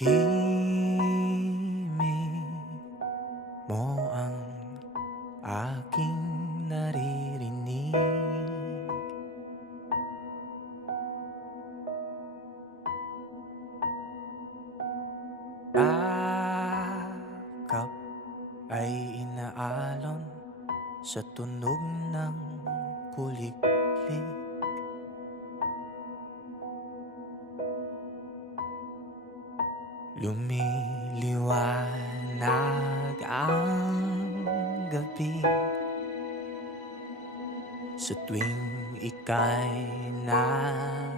Himig mo ang aking naririnig. Akap ay inaalon sa tunog ng kuliklik. Lumiliwanag ang gabi sa tuwing ika'y naiisip.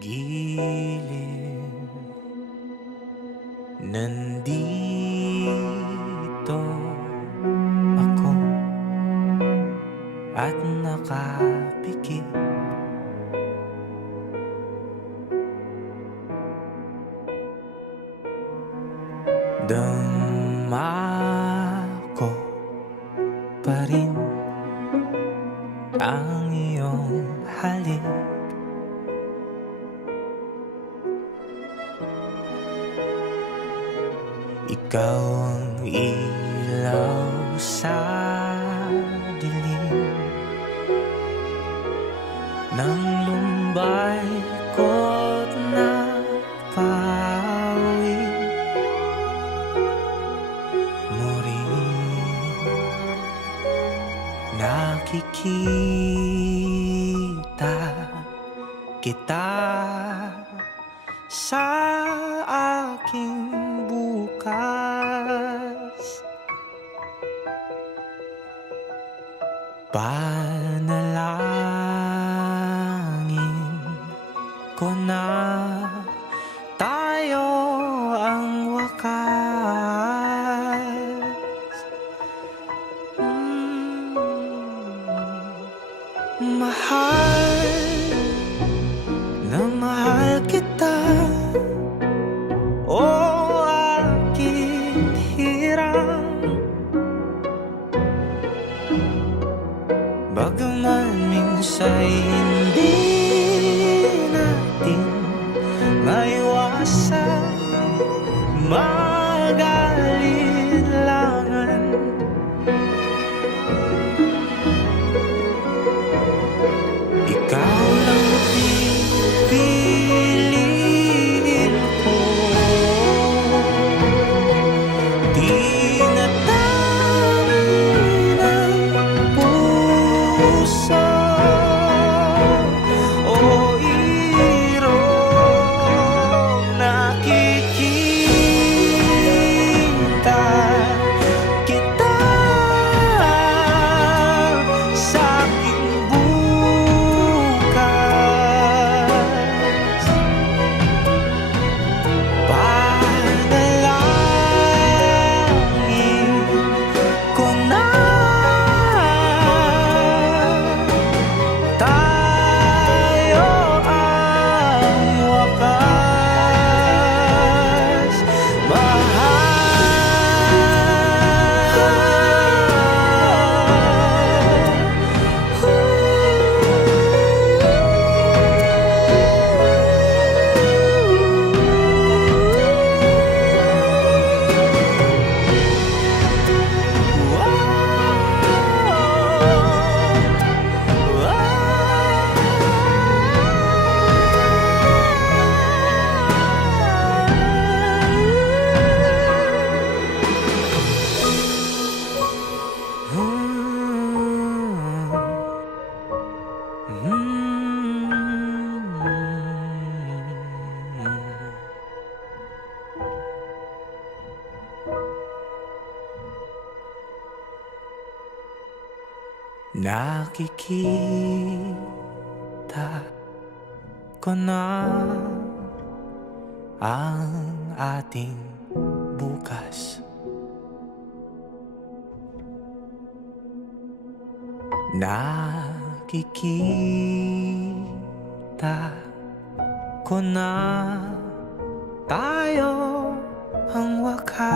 Giliw, nandito ako at nakapikit. Damá ko pa rin ang iyong halik. Ikaw ang ilaw sa dilim ng lumbay ko't napawi mo rin. Nakikita kita sa aking bukas. Panalangin ko na tayo ang wakas. Mahal na mahal kita, o aking hirang. Bagaman minsa'y hindi natin maiwasan mag-alinlangan. Ikaw lang pipiliin ko, tinatangin ng puso o irong nakikita kita sa aking bukas. Panalangin ko na tayo ang wakas. Nakikita ko na ang ating bukas. Nakikita ko na tayo ang wakas.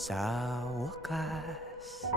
sa wakas